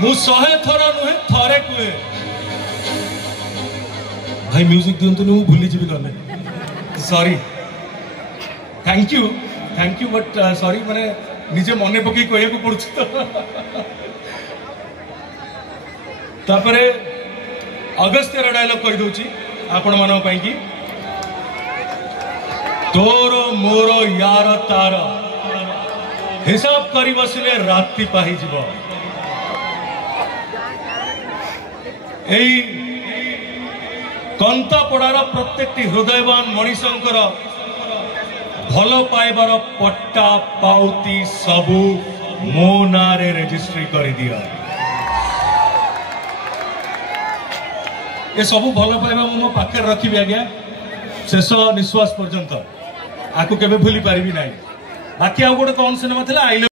मु 100 थर नुहे थरे कुए भाई म्यूजिक दिंतु मु भूली जी गले sorry thank you but sorry माने निजे मने पकई कहया को पड़छ तापरे अगस्त्यर डायलॉग कहि दोची आपण मानो पई की तोरो मोरो यार तार हिसाब करी बसिले राति पाही जीव एई कंतापड़ार प्रत्येक हृदयवान मनीषंकर भल पाइबार पट्टा पाउती सबू मो नारे रेजिस्ट्री कर दिया ये सबू भल पाइबा मो पाखे रखी आज्ञा शेष निश्वास पर्यंत आपको केबे भूली पारिबी नाही बाकी आ गोटे कौन सिनेमा थिला आई